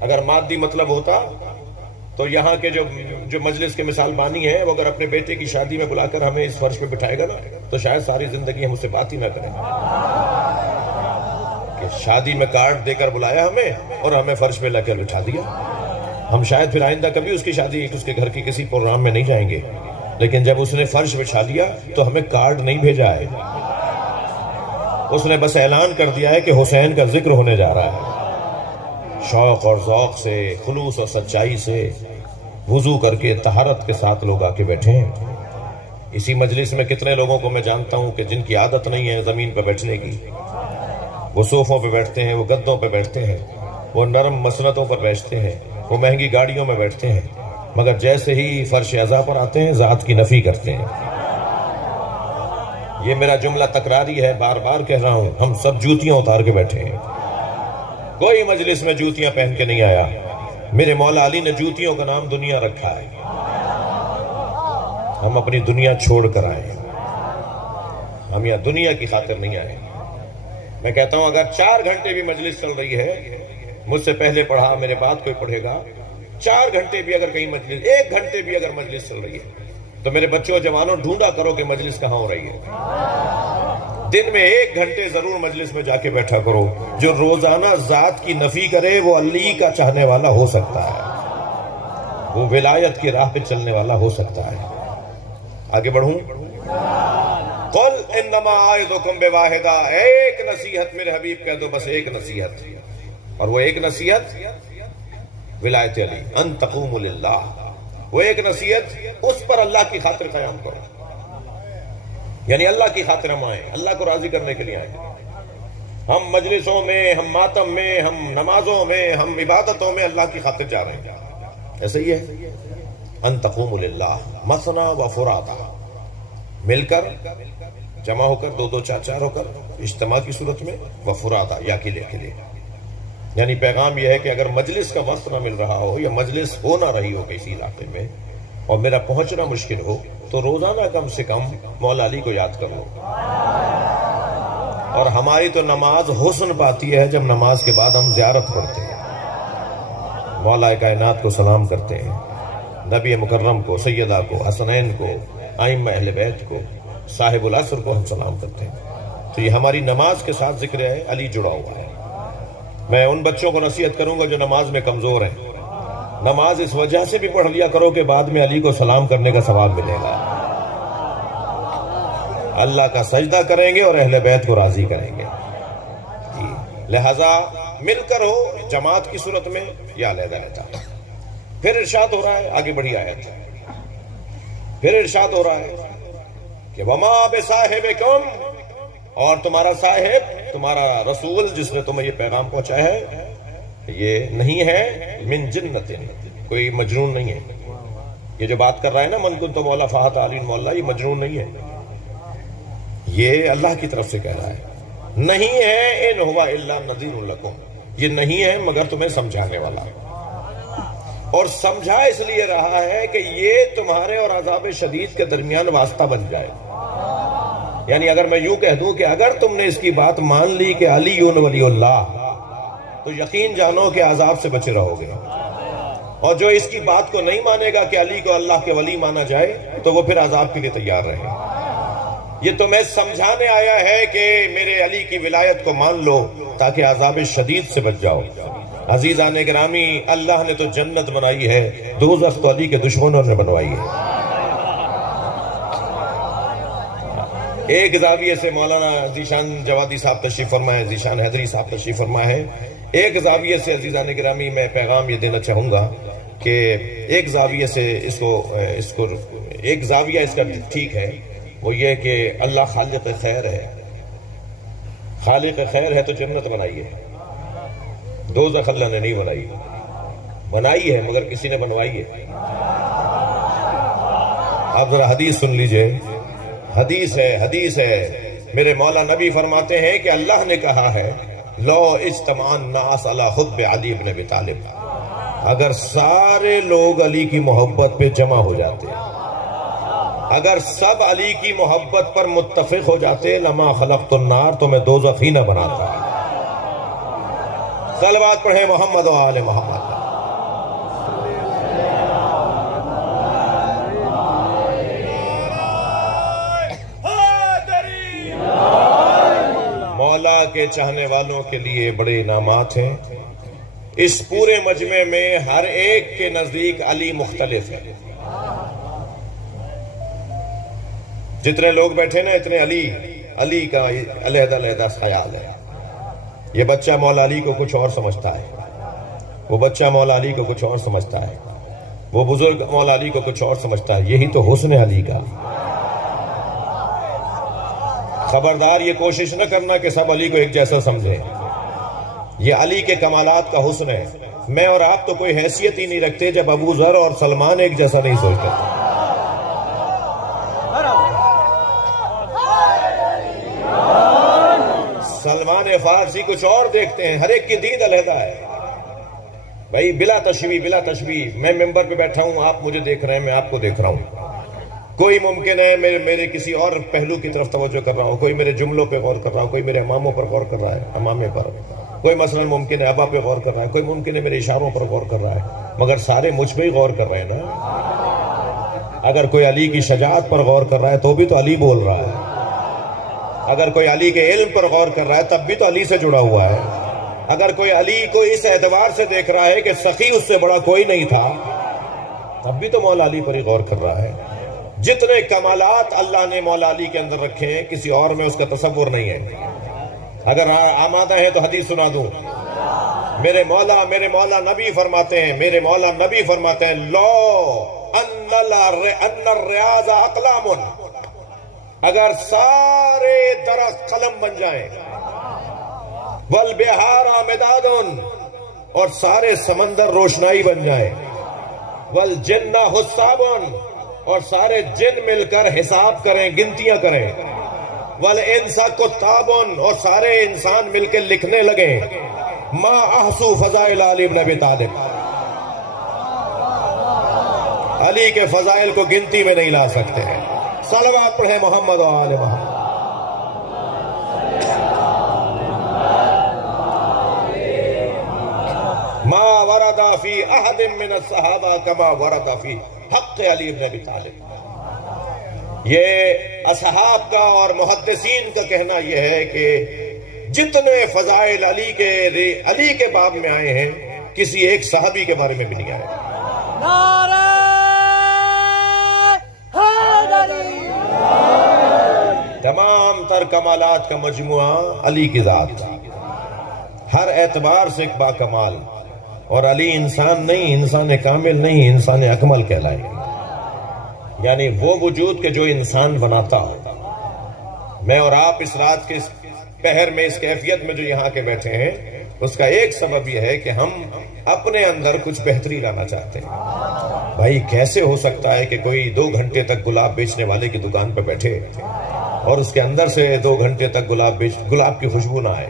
اگر مادی مطلب ہوتا تو یہاں کے جو مجلس کے مثال بانی ہے، وہ اگر اپنے بیٹے کی شادی میں بلا کر ہمیں اس فرش پہ بٹھائے گا نا تو شاید ساری زندگی ہم اس سے بات ہی نہ کریں کہ شادی میں کارڈ دے کر بلایا ہمیں اور ہمیں فرش پہ لا کر بٹھا دیا. ہم شاید پھر آئندہ کبھی اس کی شادی، اس کے گھر کی کسی پروگرام میں نہیں جائیں گے. لیکن جب اس نے فرش بچھا دیا تو ہمیں کارڈ نہیں بھیجا ہے، اس نے بس اعلان کر دیا ہے کہ حسین کا ذکر ہونے جا رہا ہے. شوق اور ذوق سے، خلوص اور سچائی سے وضو کر کے طہارت کے ساتھ لوگ آ کے بیٹھے ہیں. اسی مجلس میں کتنے لوگوں کو میں جانتا ہوں کہ جن کی عادت نہیں ہے زمین پہ بیٹھنے کی، وہ صوفوں پہ بیٹھتے ہیں، وہ گدوں پہ بیٹھتے ہیں، وہ نرم مسندوں پر بیٹھتے ہیں، وہ مہنگی گاڑیوں میں بیٹھتے ہیں، مگر جیسے ہی فرش عزا پر آتے ہیں ذات کی نفی کرتے ہیں. یہ میرا جملہ تکراری ہے، بار بار کہہ رہا ہوں، ہم سب جوتیاں اتار کے بیٹھے ہیں. کوئی مجلس میں جوتیاں پہن کے نہیں آیا. میرے مولا علی نے جوتیوں کا نام دنیا رکھا ہے. ہم اپنی دنیا چھوڑ کر آئے ہیں، ہم یہاں دنیا کی خاطر نہیں آئے. میں کہتا ہوں اگر 4 گھنٹے بھی مجلس چل رہی ہے، مجھ سے پہلے پڑھا، میرے بعد کوئی پڑھے گا، 4 گھنٹے بھی اگر کہیں مجلس، 1 گھنٹے بھی اگر مجلس چل رہی ہے تو میرے بچوں جوانوں ڈھونڈا کرو کہ مجلس کہاں ہو رہی ہے. دن میں 1 گھنٹے ضرور مجلس میں جا کے بیٹھا کرو. جو روزانہ ذات کی نفی کرے وہ علی کا چاہنے والا ہو سکتا ہے، وہ ولایت کی راہ پہ چلنے والا ہو سکتا ہے. آگے بڑھوں. قل انما اعظکم بواحدہ، ایک نصیحت میرے حبیب کہہ دو، بس ایک نصیحت، اور وہ ایک نصیحت ولایت علی، ان تقوموا للہ. وہ ایک نصیحت، اس پر اللہ کی خاطر قیام کرو. یعنی اللہ کی خاطر ہم آئیں، اللہ کو راضی کرنے کے لیے آئیں. ہم مجلسوں میں، ہم ماتم میں، ہم نمازوں میں، ہم عبادتوں میں اللہ کی خاطر جا رہے ہیں. ایسا ہی ہے. ان تقوموا للہ مثنی و فرادا، مل کر، جمع ہو کر، 2 2 4 4 ہو کر، اجتماع کی صورت میں، و فرادا یا اکیلے اکیلے. یعنی پیغام یہ ہے کہ اگر مجلس کا وقت نہ مل رہا ہو یا مجلس ہو نہ رہی ہو کسی علاقے میں اور میرا پہنچنا مشکل ہو تو روزانہ کم سے کم مولا علی کو یاد کر لو. اور ہماری تو نماز حسن پاتی ہے جب نماز کے بعد ہم زیارت پڑھتے ہیں، مولا کائنات کو سلام کرتے ہیں، نبی مکرم کو، سیدہ کو، حسنین کو، ائمہ اہل بیت کو، صاحب العصر کو ہم سلام کرتے ہیں. تو یہ ہماری نماز کے ساتھ ذکر ہے علی جڑا ہوا ہے. میں ان بچوں کو نصیحت کروں گا جو نماز میں کمزور ہیں، نماز اس وجہ سے بھی پڑھ لیا کرو کہ بعد میں علی کو سلام کرنے کا ثواب ملے گا. اللہ کا سجدہ کریں گے اور اہل بیت کو راضی کریں گے. جی لہذا مل کر ہو جماعت کی صورت میں یا علیحدہ علیحدہ. پھر ارشاد ہو رہا ہے، آگے بڑھی آیت، پھر ارشاد ہو رہا ہے کہ وما بصاحبکم، اور تمہارا صاحب، تمہارا رسول جس نے تمہیں یہ پیغام پہنچایا ہے، یہ نہیں ہے من جنت، کوئی مجنون نہیں ہے. یہ جو بات کر رہا ہے نا من کنت مولا فاحت علی مولا، یہ مجنون نہیں ہے، یہ اللہ کی طرف سے کہہ رہا ہے. نہیں ہے ان ہوا الا نذیر لکم، یہ نہیں ہے مگر تمہیں سمجھانے والا. اور سمجھا اس لیے رہا ہے کہ یہ تمہارے اور عذاب شدید کے درمیان واسطہ بن جائے. یعنی اگر میں یوں کہہ دوں کہ اگر تم نے اس کی بات مان لی کہ علی ولی اللہ، تو یقین جانو کہ عذاب سے بچے رہو گے. اور جو اس کی بات کو نہیں مانے گا کہ علی کو اللہ کے ولی مانا جائے تو وہ پھر عذاب کے لیے تیار رہے. یہ تمہیں سمجھانے آیا ہے کہ میرے علی کی ولایت کو مان لو تاکہ عذاب شدید سے بچ جاؤ. عزیزان گرامی، اللہ نے تو جنت بنائی ہے، دوزخ تو علی کے دشمنوں نے بنوائی ہے. ایک زاویے سے مولانا ذیشان جوادی صاحب تشریف فرما ہے، ذیشان حیدری صاحب تشریف فرما ہے. ایک زاویے سے عزیزان گرامی میں پیغام یہ دینا چاہوں گا کہ ایک زاویے سے اس کو ایک زاویہ اس کا ٹھیک ہے، وہ یہ کہ اللہ خالق خیر ہے. خالق خیر ہے تو جنت بنائی ہے، دوزخ اللہ نے نہیں بنائی، بنائی ہے مگر کسی نے بنوائی ہے. آپ ذرا حدیث سن لیجئے، حدیث ہے. میرے مولا نبی فرماتے ہیں کہ اللہ نے کہا ہے لو اجتمع الناس علی حب علی بن ابی طالب، اگر سارے لوگ علی کی محبت پہ جمع ہو جاتے، اگر سب علی کی محبت پر متفق ہو جاتے، لما خلقت النار، تو میں دوزخ ہی نہ بناتا. صلوات پڑھیں محمد و آل محمد. مولا کے چاہنے والوں کے لیے بڑے انعامات ہیں. اس پورے مجمع میں ہر ایک کے نزدیک علی مختلف ہے. جتنے لوگ بیٹھے نا اتنے علی کا علیحدہ علیحدہ خیال ہے. یہ بچہ مولا علی کو کچھ اور سمجھتا ہے، وہ بچہ مولا علی کو کچھ اور سمجھتا ہے، وہ بزرگ مولا علی کو کچھ اور سمجھتا ہے. یہی تو حسن علی کا. خبردار یہ کوشش نہ کرنا کہ سب علی کو ایک جیسا سمجھیں. یہ علی کے کمالات کا حسن ہے. میں اور آپ تو کوئی حیثیت ہی نہیں رکھتے جب ابو ذر اور سلمان ایک جیسا نہیں سوچتے. سلمان فارسی کچھ اور دیکھتے ہیں، ہر ایک کی دید علیحدہ ہے. بھائی بلا تشبیہ میں ممبر پہ بیٹھا ہوں، آپ مجھے دیکھ رہے ہیں، میں آپ کو دیکھ رہا ہوں. کوئی ممکن ہے میرے کسی اور پہلو کی طرف توجہ کر رہا ہو، کوئی میرے جملوں پہ غور کر رہا ہو، کوئی میرے اماموں پر غور کر رہا ہے، امامے پر، کوئی مثلا ممکن ہے ابا پہ غور کر رہا ہے، کوئی ممکن ہے میرے اشاروں پر غور کر رہا ہے، مگر سارے مجھ پہ ہی غور کر رہے ہیں نا. اگر کوئی علی کی شجاعت پر غور کر رہا ہے تو بھی تو علی بول رہا ہے. اگر کوئی علی کے علم پر غور کر رہا ہے تب بھی تو علی سے جڑا ہوا ہے. اگر کوئی علی کو اس اعتبار سے دیکھ رہا ہے کہ سخی اس سے بڑا کوئی نہیں تھا تب بھی تو مولا علی پر ہی غور کر رہا ہے. جتنے کمالات اللہ نے مولا علی کے اندر رکھے ہیں کسی اور میں اس کا تصور نہیں ہے. اگر آمادہ ہے تو حدیث سنا دوں. میرے مولا نبی فرماتے ہیں لو ان الریاض اقلام، اگر سارے درخت قلم بن جائیں، والبحار مداد، اور سارے سمندر روشنائی بن جائیں، والجن حساب، اور سارے جن مل کر حساب کریں، گنتیاں کریں، والانس کتابن، اور سارے انسان مل کے لکھنے لگے ما احصو فضائل علی بن ابی طالب، علی کے فضائل کو گنتی میں نہیں لا سکتے ہیں۔ صلوات پڑھیں محمد و آل محمد۔ ما ورد فی احد من الصحابہ کما ورد فی حق علی بن ابی طالب۔ یہ اصحاب کا اور محدثین کا کہنا یہ ہے کہ جتنے فضائل علی کے باب میں آئے ہیں کسی ایک صحابی کے بارے میں بھی نہیں آئے۔ نعرہ حیدری۔ تمام تر کمالات کا مجموعہ علی کی ذات، ہر اعتبار سے ایک با کمال، اور علی انسان نہیں، انسان کامل نہیں، انسان اکمل کہلائے، یعنی وہ وجود کے جو انسان بناتا ہو۔ میں اور آپ اس رات کے پہر میں اس کیفیت میں جو یہاں کے بیٹھے ہیں، اس کا ایک سبب یہ ہے کہ ہم اپنے اندر کچھ بہتری لانا چاہتے ہیں۔ بھائی کیسے ہو سکتا ہے کہ کوئی 2 گھنٹے تک گلاب بیچنے والے کی دکان پہ بیٹھے اور اس کے اندر سے 2 گھنٹے تک گلاب کی خوشبو نہ آئے؟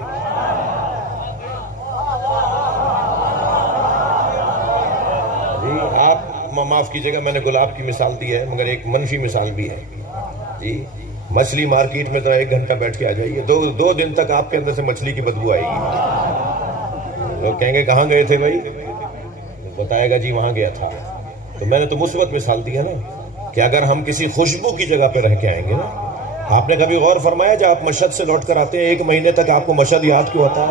آپ معاف کیجئے گا، میں نے گلاب کی مثال دی ہے، مگر ایک منفی مثال بھی ہے جی۔ مچھلی مارکیٹ میں ذرا 1 گھنٹہ بیٹھ کے آ جائیے، 2 دن تک آپ کے اندر سے مچھلی کی بدبو آئے گی۔ لوگ کہیں گے کہاں گئے تھے بھائی؟ بتائے گا جی وہاں گیا تھا۔ تو میں نے تو مثبت مثال دی ہے نا، کہ اگر ہم کسی خوشبو کی جگہ پہ رہ کے آئیں گے نا۔ آپ نے کبھی غور فرمایا جب آپ مشہد سے لوٹ کر آتے ہیں 1 مہینے تک آپ کو مشہد یاد کیوں ہوتا ہے؟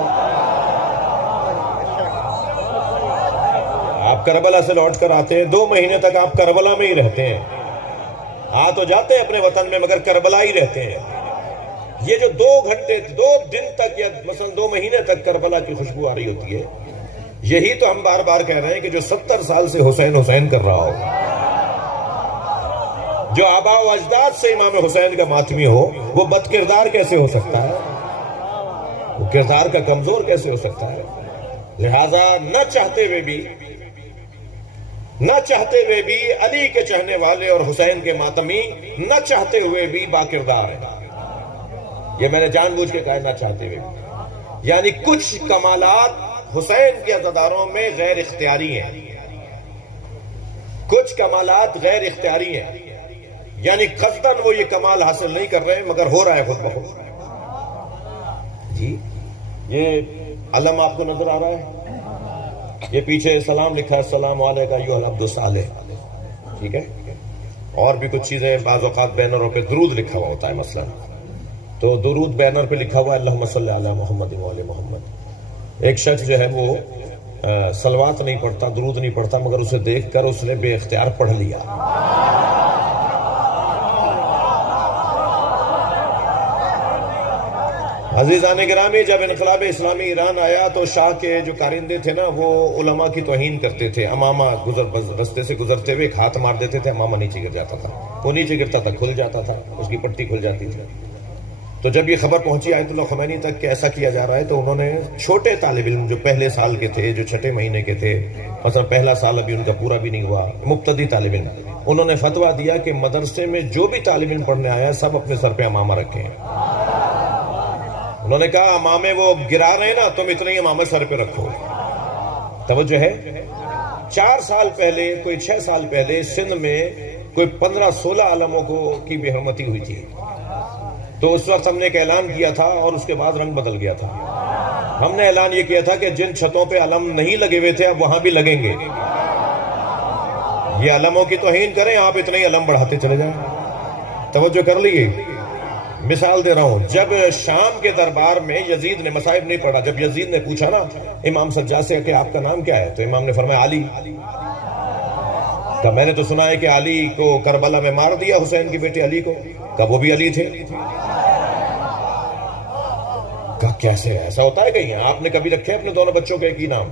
آپ کربلا سے لوٹ کر آتے ہیں 2 مہینے تک آپ کربلا میں ہی رہتے ہیں، آ تو جاتے ہیں اپنے وطن میں مگر کربلا ہی رہتے ہیں۔ یہ جو 2 گھنٹے 2 دن تک یا مثلا 2 مہینے تک کربلا کی خوشبو آ رہی ہوتی ہے، یہی تو ہم بار بار کہہ رہے ہیں کہ جو 70 سال سے حسین حسین کر رہا ہو، جو آباء و اجداد سے امام حسین کا ماتمی ہو، وہ بد کردار کیسے ہو سکتا ہے؟ وہ کردار کا کمزور کیسے ہو سکتا ہے؟ لہذا نہ چاہتے ہوئے بھی علی کے چاہنے والے اور حسین کے ماتمی نہ چاہتے ہوئے بھی با کردار ہیں۔ یہ میں نے جان بوجھ کے کہا نہ چاہتے ہوئے بھی، یعنی کچھ کمالات حسین کے عزاداروں میں غیر اختیاری ہیں، کچھ کمالات غیر اختیاری ہیں، یعنی قصداً وہ یہ کمال حاصل نہیں کر رہے مگر ہو رہا ہے خود بخود۔ جی یہ علم آپ کو نظر آ رہا ہے، یہ پیچھے سلام لکھا ہے، السلام علیکم ایھا العبد الصالح، ٹھیک ہے؟ اور بھی کچھ چیزیں بعض اوقات بینروں پہ درود لکھا ہوا ہوتا ہے، مثلا تو درود بینر پہ لکھا ہوا ہے اللہم صلی علی محمد و آل محمد۔ ایک شخص جو ہے وہ صلوات نہیں پڑھتا، درود نہیں پڑھتا، مگر اسے دیکھ کر اس نے بے اختیار پڑھ لیا۔ عزیزان گرامی، جب انقلاب اسلامی ایران آیا تو شاہ کے جو کارندے تھے نا، وہ علماء کی توہین کرتے تھے۔ امامہ رستے سے گزرتے ہوئے ایک ہاتھ مار دیتے تھے، امامہ نیچے گر جاتا تھا، وہ نیچے گرتا تھا کھل جاتا تھا، اس کی پٹی کھل جاتی تھی۔ تو جب یہ خبر پہنچی آیت اللہ خمینی تک کہ ایسا کیا جا رہا ہے، تو انہوں نے چھوٹے طالب علم جو پہلے سال کے تھے، جو 6 مہینے کے تھے، مثلا پہلا سال ابھی ان کا پورا بھی نہیں ہوا، مبتدی طالب علم، انہوں نے فتویٰ دیا کہ مدرسے میں جو بھی طالب علم پڑھنے آیا سب اپنے سر پہ امامہ رکھیں۔ انہوں نے کہا امامے وہ گرا رہے ہیں نا، تم اتنے ہی امامہ سر پہ رکھو۔ توجہ ہے، 4 سال پہلے، کوئی 6 سال پہلے سندھ میں کوئی 15-16 علموں کی بے حرمتی ہوئی تھی، تو اس وقت ہم نے ایک اعلان کیا تھا اور اس کے بعد رنگ بدل گیا تھا۔ ہم نے اعلان یہ کیا تھا کہ جن چھتوں پہ علم نہیں لگے ہوئے تھے اب وہاں بھی لگیں گے۔ یہ علموں کی توہین کریں، آپ اتنے ہی علم بڑھاتے چلے جائیں۔ توجہ کر لیے، مثال دے رہا ہوں، جب شام کے دربار میں یزید نے مصائب نہیں پڑھا، جب یزید نے پوچھا نا امام سجاد سے کہ آپ کا نام کیا ہے، تو امام نے فرمایا علی۔ کہ میں نے تو سنا ہے کہ علی کو کربلا میں مار دیا، حسین کے بیٹے علی کو، کہ وہ بھی علی تھے۔ کہ کیسے ایسا ہوتا ہے؟ کہیں آپ نے کبھی رکھے اپنے دونوں بچوں کے ایک ہی نام؟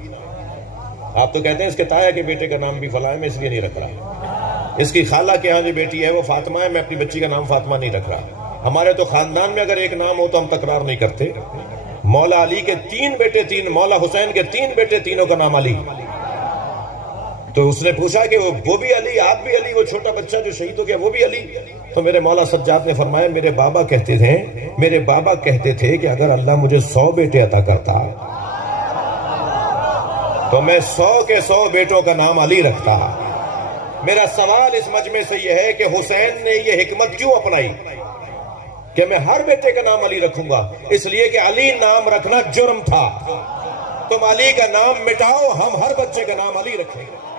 آپ تو کہتے ہیں اس کے تایا کے بیٹے کا نام بھی فلاں ہے، میں اس لیے نہیں رکھ رہا۔ اس کی خالہ کے ہاں جو بیٹی ہے وہ فاطمہ ہے، میں اپنی بچی کا نام فاطمہ نہیں رکھ رہا۔ ہمارے تو خاندان میں اگر ایک نام ہو تو ہم تکرار نہیں کرتے۔ مولا علی کے 3 بیٹے، مولا حسین کے 3 بیٹے، تینوں کا نام علی۔ تو اس نے پوچھا کہ وہ بھی علی، آپ بھی علی، وہ چھوٹا بچہ جو شہید ہو گیا وہ بھی علی؟ تو میرے مولا سجاد نے فرمایا میرے بابا کہتے تھے میرے بابا کہتے تھے کہ اگر اللہ مجھے 100 بیٹے عطا کرتا تو میں 100 کے 100 بیٹوں کا نام علی رکھتا۔ میرا سوال اس مجمع سے یہ ہے کہ حسین نے یہ حکمت کیوں اپنائی کہ میں ہر بیٹے کا نام علی رکھوں گا؟ اس لیے کہ علی نام رکھنا جرم تھا۔ تم علی کا نام مٹاؤ، ہم ہر بچے کا نام علی رکھیں گے۔